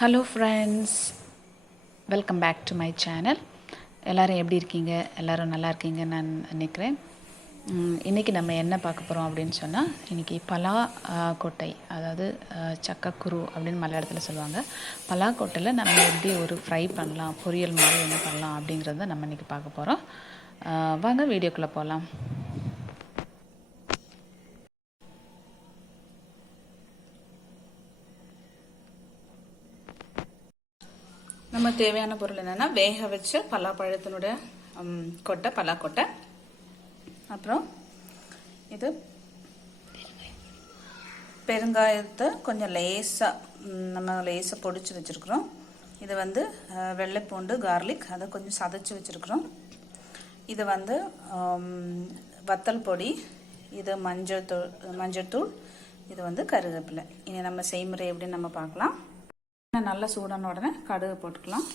Hello friends, welcome back to my channel. எல்லோரும் எப்படி இருக்கீங்க? எல்லோரும் நல்லா இருக்கீங்கன்னு நான் நினைக்கிறேன். இன்றைக்கி நம்ம என்ன பார்க்க போகிறோம் அப்படின்னு சொன்னால், இன்றைக்கி பலா கொட்டை, அதாவது சக்கக்குரு அப்படின்னு மலையாளத்தில் சொல்லுவாங்க. பலா கொட்டையில் நம்ம எப்படி ஒரு ஃப்ரை பண்ணலாம், பொரியல் மாதிரி என்ன பண்ணலாம் அப்படிங்கிறத நம்ம இன்றைக்கி பார்க்க போகிறோம். வாங்க வீடியோக்குள்ளே போகலாம். நம்ம தேவையான பொருள் என்னென்னா, வேக வச்ச பலாப்பழத்தினுடைய கொட்டை, பலாக்கொட்டை. அப்புறம் இது பெருங்காயத்தை கொஞ்சம் லேசாக பொடிச்சு வச்சுருக்குறோம். இது வெள்ளைப்பூண்டு, கார்லிக், அதை கொஞ்சம் சதைச்சி வச்சுருக்குறோம். இது வத்தல் பொடி, இது மஞ்சள்தூள், இது கருவேப்பிலை. இனி நம்ம செய்முறை எப்படின்னு நம்ம பார்க்கலாம். நல்லா சூடான உடனே கடுகு போட்டுக்கலாம்.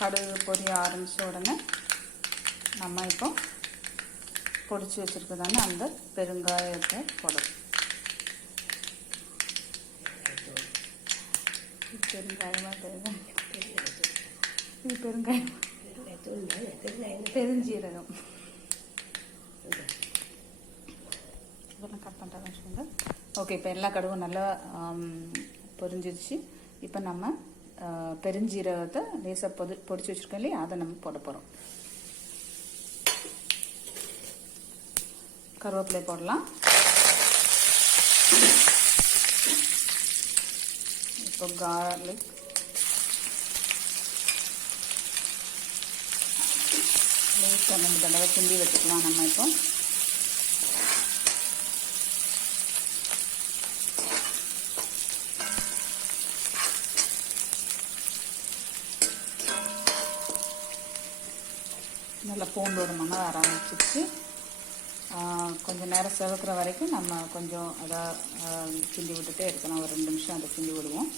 கடுகு பொரிய ஆரம்பித்த உடனே நம்ம இப்போ பொடிச்சு வச்சுருக்கதான அந்த பெருங்காயத்தை போடணும். பெருஞ்சீரகம் இதெல்லாம் கட் பண்ணுறாங்க. ஓகே, இப்போ எல்லா கடுகும் நல்லா பொரிஞ்சிருச்சு. இப்போ நம்ம பெருஞ்சீரகத்தை லேசாக பொடிச்சு வச்சுருக்கோம் இல்லையா, அதை நம்ம போட போகிறோம். கருவேப்பிலை போடலாம். இப்போ கார்லிக், லேசாக 2 தடவை கிண்டி வச்சுக்கலாம். நம்ம இப்போ நல்லா பூண்டோட மணம் ஆரம்பிச்சிச்சு. கொஞ்சம் நேரம் செவக்கிற வரைக்கும் நம்ம கொஞ்சம் அதை கிண்டி விட்டுட்டே இருக்கணும். ஒரு 2 நிமிஷம் அதை கிண்டி விடுவோம்.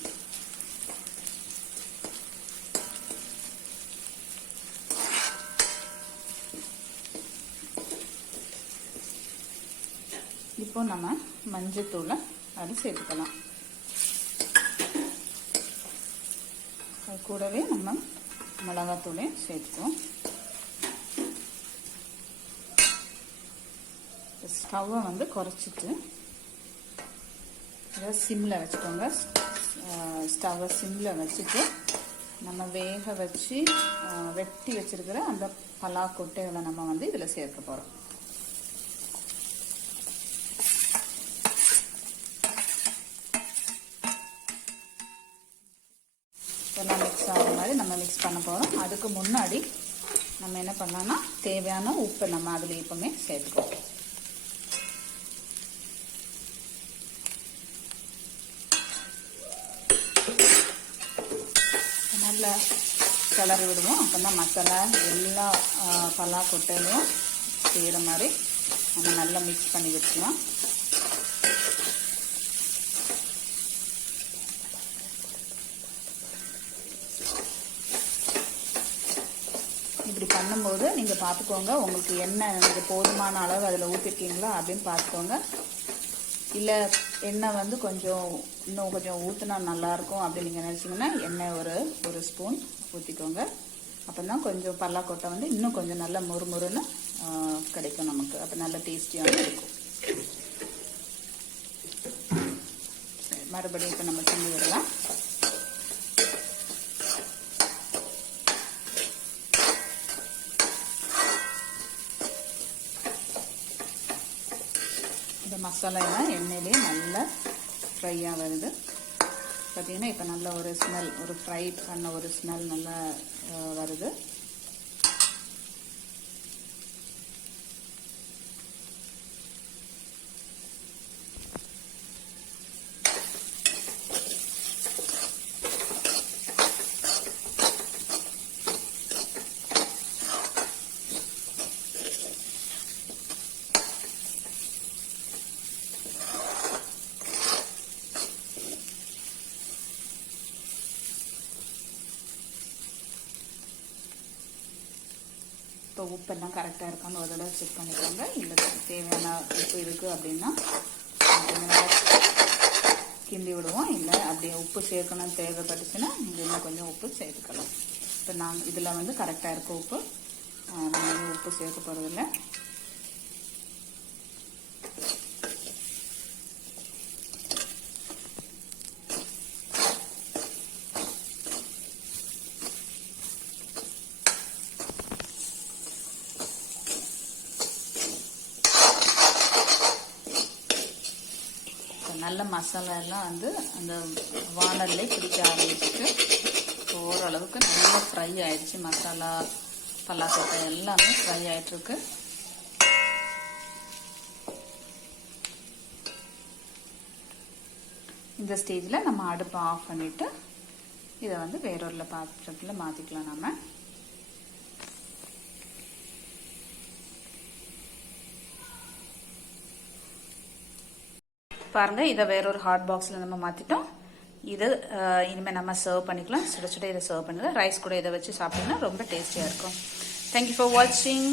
இப்போ நம்ம மஞ்சத்தூளை அது சேர்த்துக்கலாம். அது கூடவே நம்ம மிளகாத்தூளையும் சேர்த்துக்குவோம். ஸ்டவ்வை குறைச்சிட்டு அதாவது சிம்மில் வச்சுக்கோங்க. ஸ்டவ்வை சிம்மில் வச்சுட்டு நம்ம வேக வச்சு வெட்டி வச்சுருக்கிற அந்த பலா கொட்டைகளை நம்ம இதில் சேர்க்க போகிறோம். இதெல்லாம் மிக்ஸ் ஆகிற மாதிரி நம்ம மிக்ஸ் பண்ண போகிறோம். அதுக்கு முன்னாடி நம்ம என்ன பண்ணலாம்னா, தேவையான உப்பை நம்ம அதில் எப்பவுமே சேர்த்துக்குவோம். நல்லா கிளறி விடுவோம். அப்போ தான் மசாலா எல்லா பலா கொட்டையிலையும் செய்கிற மாதிரி நம்ம நல்லா மிக்ஸ் பண்ணி வச்சுக்கலாம். இப்படி பண்ணும்போது நீங்கள் பார்த்துக்கோங்க, உங்களுக்கு எண்ணெய் போதுமான அளவு அதில் ஊற்றிருக்கீங்களா அப்படின்னு பார்த்துக்கோங்க. இல்லை எண்ணெய் கொஞ்சம் இன்னும் கொஞ்சம் ஊற்றினா நல்லாயிருக்கும் அப்படின்னு நீங்கள் நினச்சிங்கன்னா எண்ணெய் ஒரு ஸ்பூன் ஊற்றிக்கோங்க. அப்போ தான் கொஞ்சம் பல்லாக்கொட்டை இன்னும் கொஞ்சம் நல்லா முறுமுறுன்னு கிடைக்கும் நமக்கு. அப்போ நல்ல டேஸ்டியாகவும் இருக்கும். மறுபடியும் இப்போ நம்ம கிண்டி விடலாம். மசாலா எல்லாம் எண்ணெயிலே நல்லா ஃப்ரையாக வருது. பார்த்திங்கன்னா இப்போ நல்ல ஒரு ஸ்மெல், ஒரு ஃப்ரை பண்ண ஒரு ஸ்மெல் நல்லா வருது. இப்போ உப்பெல்லாம் கரெக்டாக இருக்கான்னு ஒரு தடவை செக் பண்ணிக்கோங்க. இல்லை தேவையான உப்பு இருக்குது அப்படின்னா கிண்டி விடுவோம். இல்லை அப்படியே உப்பு சேர்க்கணும்னு தேவைப்பட்டுச்சுன்னா நீங்கள் இன்னும் கொஞ்சம் உப்பு சேர்த்துக்கலாம். இப்போ நாங்கள் இதில் வந்து கரெக்டாக இருக்க உப்பு, நாங்கள் உப்பு சேர்க்க போகிறதில்ல. நல்ல மசாலா எல்லாம் வந்து அந்த வானல்லே பிடிக்க ஆரம்பிச்சுட்டு ஓரளவுக்கு நல்லா ஃப்ரை ஆயிடுச்சு. மசாலா பல்லாக்கொட்டை எல்லாமே ஃப்ரை ஆயிட்டுருக்கு. இந்த ஸ்டேஜில் நம்ம அடுப்பை ஆஃப் பண்ணிவிட்டு இதை வந்து வேறொரு பாத்திரத்தில் மாற்றிக்கலாம். நம்ம பாருங்கள், இதை வேறொரு ஹாட் பாக்ஸில் நம்ம மாற்றிட்டோம். இது இனிமேல் நம்ம சர்வ் பண்ணிக்கலாம். சுட சுட இதை சர்வ் பண்ணிக்கலாம். ரைஸ் கூட இதை வச்சு சாப்பிட்டீங்கன்னா ரொம்ப டேஸ்டியாக இருக்கும். தேங்க்யூ ஃபார் வாட்சிங்.